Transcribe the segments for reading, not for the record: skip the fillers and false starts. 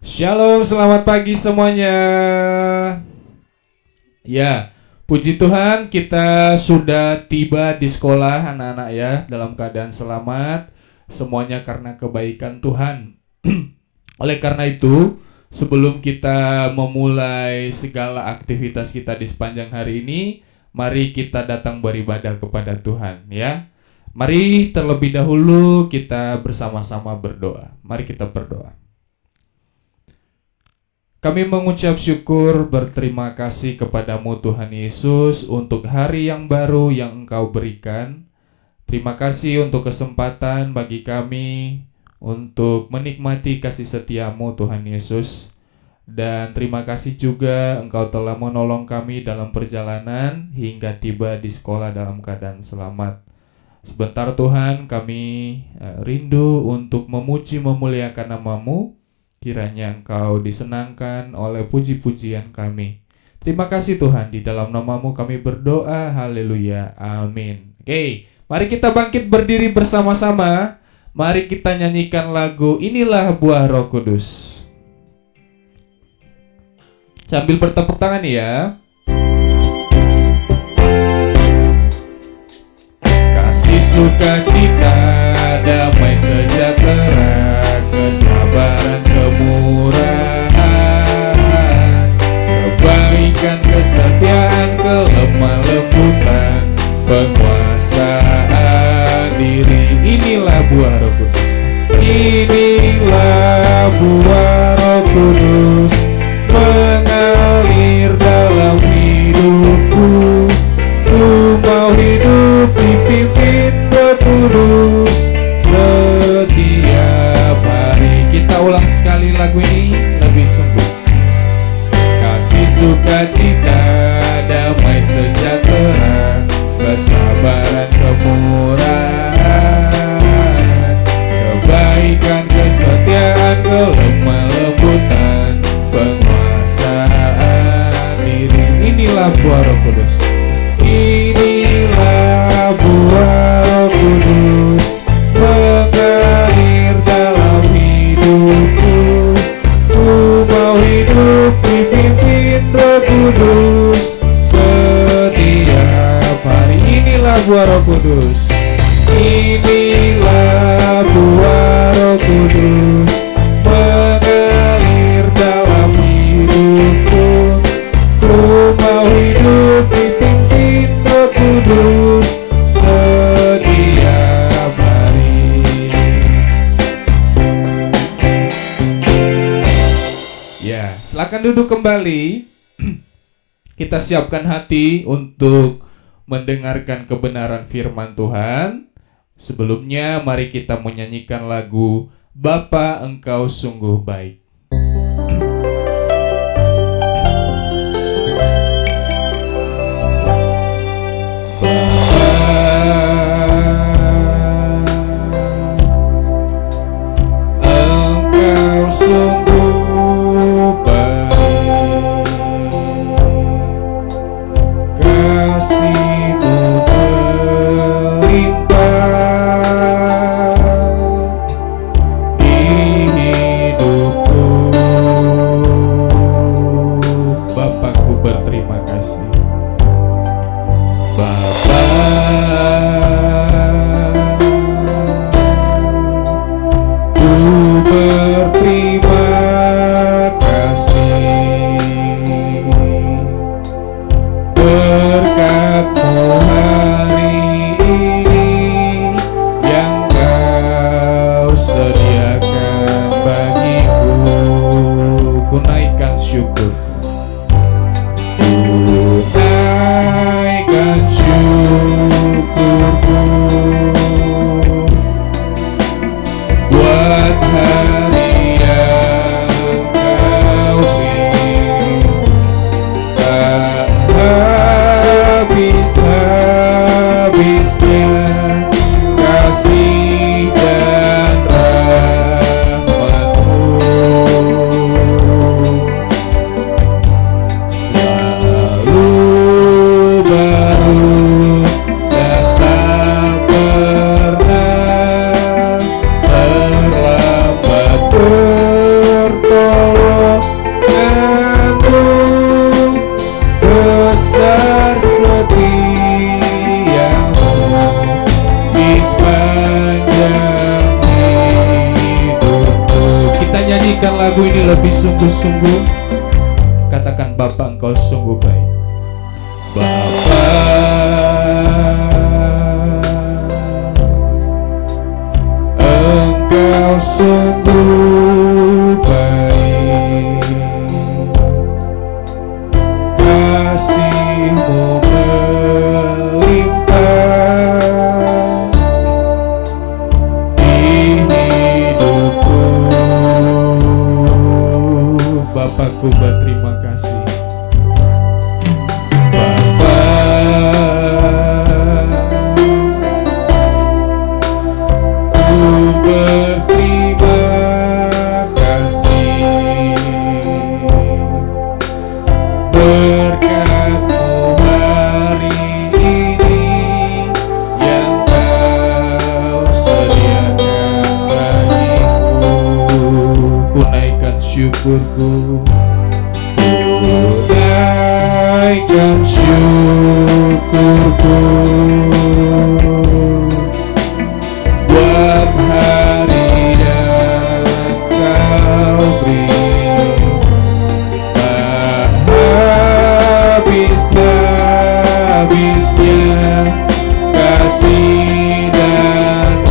Shalom, selamat pagi semuanya. Ya, puji Tuhan kita sudah tiba di sekolah anak-anak ya, dalam keadaan selamat. Semuanya karena kebaikan Tuhan. Oleh karena itu, sebelum kita memulai segala aktivitas kita di sepanjang hari ini, mari kita datang beribadah kepada Tuhan ya. Mari terlebih dahulu kita bersama-sama berdoa. Mari kita berdoa. Kami mengucap syukur berterima kasih kepadamu Tuhan Yesus untuk hari yang baru yang Engkau berikan. Terima kasih untuk kesempatan bagi kami untuk menikmati kasih setiamu Tuhan Yesus. Dan terima kasih juga Engkau telah menolong kami dalam perjalanan hingga tiba di sekolah dalam keadaan selamat. Sebentar Tuhan, kami rindu untuk memuji memuliakan nama-Mu. Kiranya Engkau disenangkan oleh puji-pujian kami. Terima kasih Tuhan, di dalam nama-Mu kami berdoa, haleluya, amin. Oke, mari kita bangkit berdiri bersama-sama. Mari kita nyanyikan lagu Inilah Buah Roh Kudus. Sambil bertepuk tangan ya. Kasih, sukacita, damai sejahtera, kesabaran, kemurahan, kebaikan, kesetiaan, kelemah lembutan, penguasaan diri. Inilah buah Roh Kudus. Inilah buah Roh Kudus mengalir dalam hidupku. Ku mau hidup dipimpin Roh Kudus setiap hari. Kita ulang sekali lagu ini lebih sungguh. Kasih, sukacita, damai sejahtera, kesabaran, kemurahan, kebaikan, kesetiaan, kelemah lembutan, penguasaan diri. Inilah buah Roh Kudus. Inilah buah Roh Kudus mengalir dalam hidupku. Ku mau hidup dipimpin Roh Kudus setiap hari. Inilah buah Roh Kudus. Inilah buah Roh Kudus mengalir dalam hidupku. Ku mau hidup dipimpin Roh Kudus setiap hari. Ya, silakan duduk kembali. Kita siapkan hati untuk mendengarkan kebenaran firman Tuhan. Sebelumnya mari kita menyanyikan lagu Bapa Engkau Sungguh Baik. Engkau sungguh baik, kasih-Mu berlimpah di hidupku. Bapakku berterima kasih. Bapa, ku berterima kasih. Berkat-Mu hari ini yang Kau sediakan bagiku. Ku naikkan syukur. Ku doaku ini lebih sungguh-sungguh. Katakan, Bapa, Engkau sungguh baik. Bapa, Engkau sungguh baik, kasih-Mu melimpah di hidupku. Bapakku, berterima kasih. Syukurku, naikkan syukurku buat hari yang Kau beri. Tak habis-habisnya kasih dan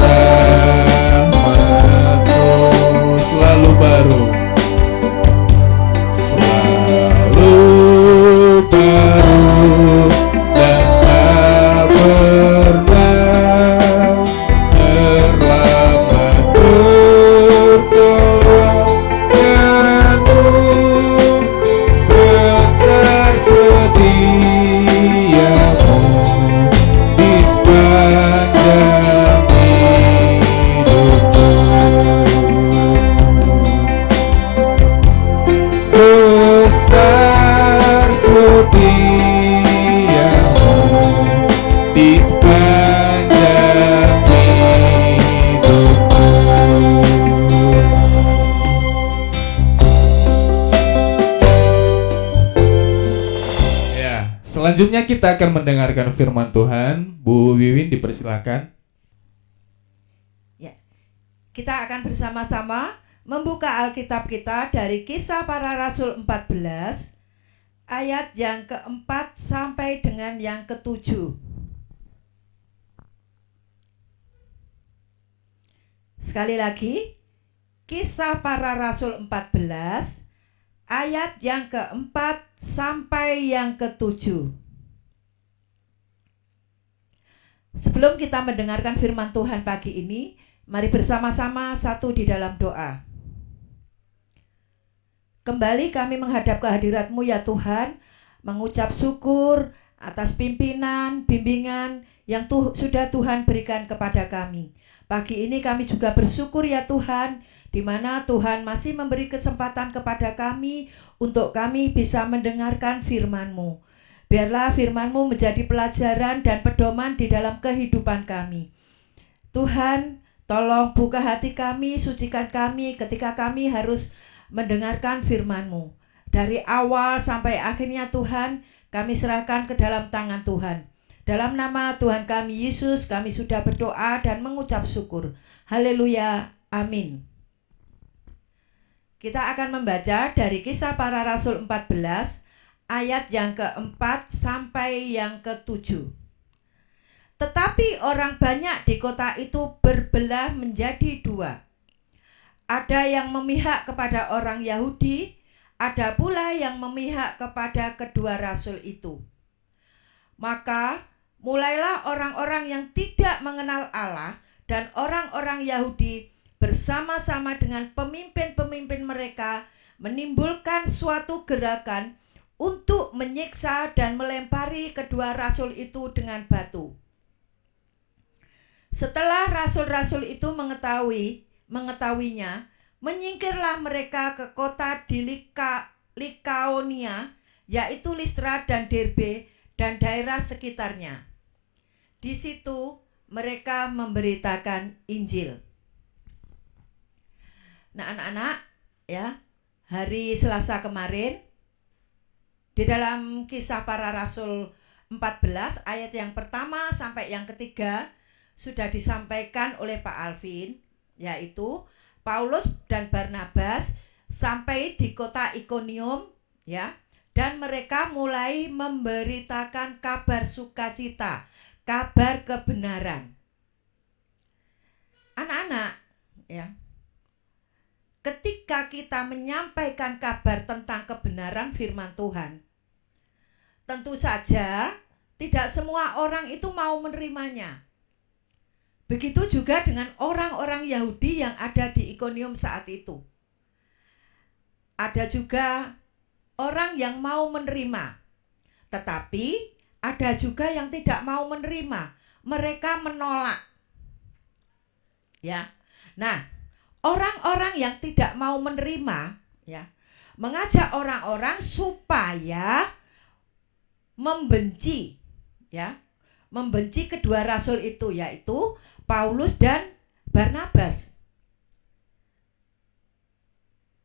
rahmat-Mu selalu baru. Selanjutnya kita akan mendengarkan firman Tuhan. Bu Wiwin, dipersilakan. Ya, kita akan bersama-sama membuka Alkitab kita dari Kisah Para Rasul 14 ayat yang keempat sampai dengan yang ketujuh. Sekali lagi, Kisah Para Rasul 14 ayat yang keempat sampai yang ketujuh. Sebelum kita mendengarkan firman Tuhan pagi ini, mari bersama-sama satu di dalam doa. Kembali kami menghadap kehadirat-Mu ya Tuhan, mengucap syukur atas pimpinan, bimbingan yang sudah Tuhan berikan kepada kami. Pagi ini kami juga bersyukur ya Tuhan, di mana Tuhan masih memberi kesempatan kepada kami untuk kami bisa mendengarkan firman-Mu. Biarlah firman-Mu menjadi pelajaran dan pedoman di dalam kehidupan kami. Tuhan, tolong buka hati kami, sucikan kami ketika kami harus mendengarkan firman-Mu. Dari awal sampai akhirnya Tuhan, kami serahkan ke dalam tangan Tuhan. Dalam nama Tuhan kami Yesus, kami sudah berdoa dan mengucap syukur. Haleluya, amin. Kita akan membaca dari Kisah Para Rasul 14 ayat yang keempat sampai yang ketujuh. Tetapi orang banyak di kota itu berbelah menjadi dua. Ada yang memihak kepada orang Yahudi, ada pula yang memihak kepada kedua rasul itu. Maka mulailah orang-orang yang tidak mengenal Allah dan orang-orang Yahudi bersama-sama dengan pemimpin-pemimpin mereka menimbulkan suatu gerakan untuk menyiksa dan melempari kedua rasul itu dengan batu. Setelah rasul-rasul itu mengetahuinya, menyingkirlah mereka ke kota di Likaonia, yaitu Listra dan Derbe dan daerah sekitarnya. Di situ mereka memberitakan Injil. Nah anak-anak, ya, hari Selasa kemarin di dalam Kisah Para Rasul 14 ayat yang pertama sampai yang ketiga sudah disampaikan oleh Pak Alvin, yaitu Paulus dan Barnabas sampai di kota Ikonium, ya. Dan mereka mulai memberitakan kabar sukacita, kabar kebenaran. Anak-anak, ya. Ketika kita menyampaikan kabar tentang kebenaran firman Tuhan, tentu saja tidak semua orang itu mau menerimanya. Begitu juga dengan orang-orang Yahudi yang ada di Ikonium saat itu. Ada juga orang yang mau menerima, tetapi ada juga yang tidak mau menerima. Mereka menolak. Ya. Nah, orang-orang yang tidak mau menerima, ya, mengajak orang-orang supaya membenci, ya, membenci kedua rasul itu, yaitu Paulus dan Barnabas.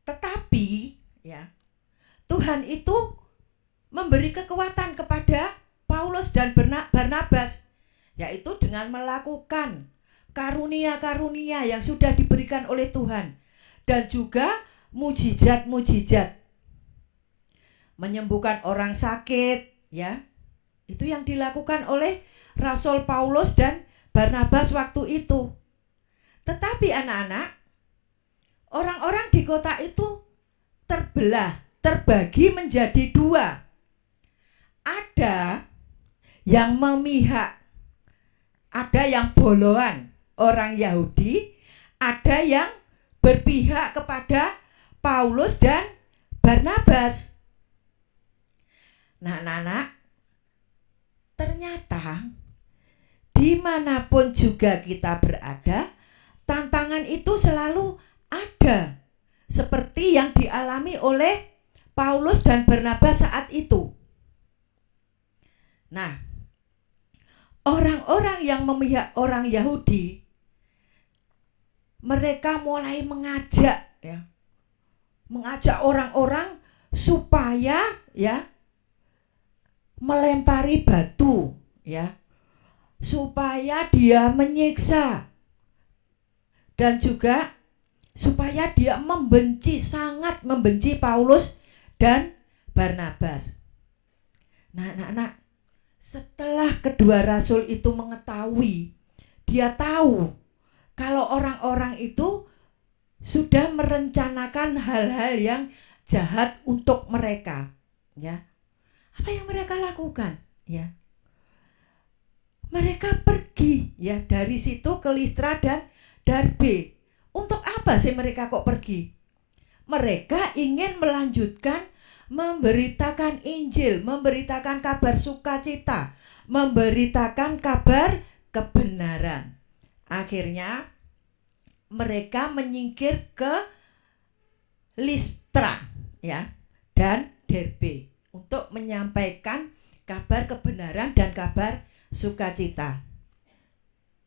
Tetapi, ya, Tuhan itu memberi kekuatan kepada Paulus dan Barnabas, yaitu dengan melakukan karunia-karunia yang sudah diberikan oleh Tuhan, dan juga mujizat-mujizat, menyembuhkan orang sakit, ya. Itu yang dilakukan oleh Rasul Paulus dan Barnabas waktu itu. Tetapi anak-anak, orang-orang di kota itu terbelah, terbagi menjadi dua. Ada yang memihak, ada yang boloan orang Yahudi, ada yang berpihak kepada Paulus dan Barnabas. Nah, anak-anak, ternyata dimanapun juga kita berada, tantangan itu selalu ada, seperti yang dialami oleh Paulus dan Barnabas saat itu. Nah, orang-orang yang memihak orang Yahudi, mereka mulai mengajak, ya, mengajak orang-orang supaya, ya, melempari batu, ya, supaya dia menyiksa, dan juga supaya dia membenci, sangat membenci Paulus dan Barnabas. Nah, anak-anak, setelah kedua rasul itu mengetahui, dia tahu kalau orang-orang itu sudah merencanakan hal-hal yang jahat untuk mereka, ya. Apa yang mereka lakukan, ya? Mereka pergi, ya, dari situ ke Listra dan Derbe. Untuk apa sih mereka kok pergi? Mereka ingin melanjutkan memberitakan Injil, memberitakan kabar sukacita, memberitakan kabar kebenaran. Akhirnya mereka menyingkir ke Listra, ya, dan Derbe untuk menyampaikan kabar kebenaran dan kabar sukacita.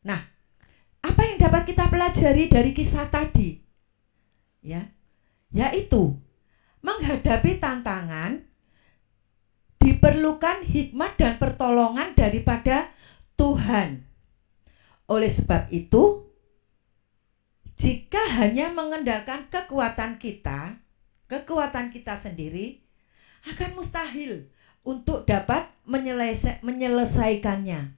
Nah, apa yang dapat kita pelajari dari kisah tadi? Ya, yaitu menghadapi tantangan diperlukan hikmat dan pertolongan daripada Tuhan. Oleh sebab itu, jika hanya mengandalkan kekuatan kita sendiri, akan mustahil untuk dapat menyelesaikannya.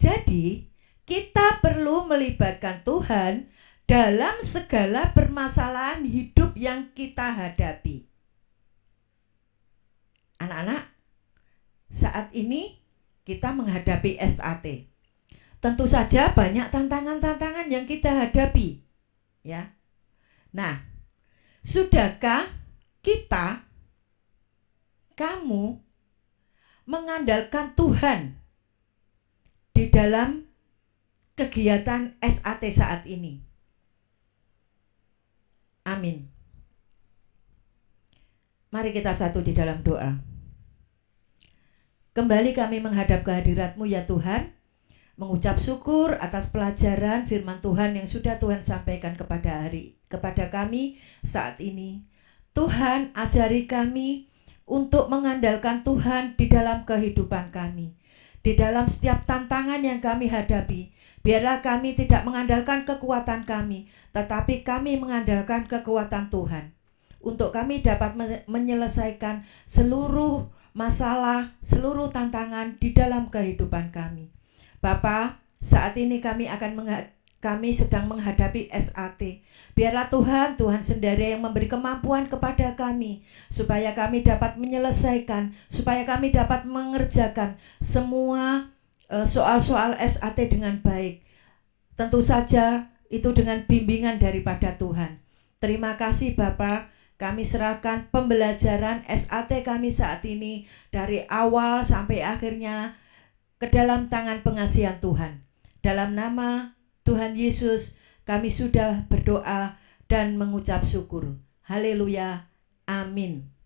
Jadi, kita perlu melibatkan Tuhan dalam segala permasalahan hidup yang kita hadapi. Anak-anak, saat ini kita menghadapi SAT. Tentu saja banyak tantangan-tantangan yang kita hadapi, ya. Nah, sudahkah kamu mengandalkan Tuhan di dalam kegiatan SAT saat ini? Amin. Mari kita satu di dalam doa. Kembali kami menghadap kehadirat-Mu ya Tuhan, mengucap syukur atas pelajaran firman Tuhan yang sudah Tuhan sampaikan kepada kami saat ini. Tuhan, ajari kami untuk mengandalkan Tuhan di dalam kehidupan kami, di dalam setiap tantangan yang kami hadapi. Biarlah kami tidak mengandalkan kekuatan kami, tetapi kami mengandalkan kekuatan Tuhan. untuk kami dapat menyelesaikan seluruh masalah, seluruh tantangan di dalam kehidupan kami. Bapa, saat ini kami sedang menghadapi SAT. Biarlah Tuhan sendiri yang memberi kemampuan kepada kami, supaya kami dapat menyelesaikan, supaya kami dapat mengerjakan semua soal-soal SAT dengan baik. Tentu saja itu dengan bimbingan daripada Tuhan. Terima kasih Bapa, kami serahkan pembelajaran SAT kami saat ini dari awal sampai akhirnya ke dalam tangan pengasihan Tuhan. Dalam nama Tuhan Yesus kami sudah berdoa dan mengucap syukur. Haleluya. Amin.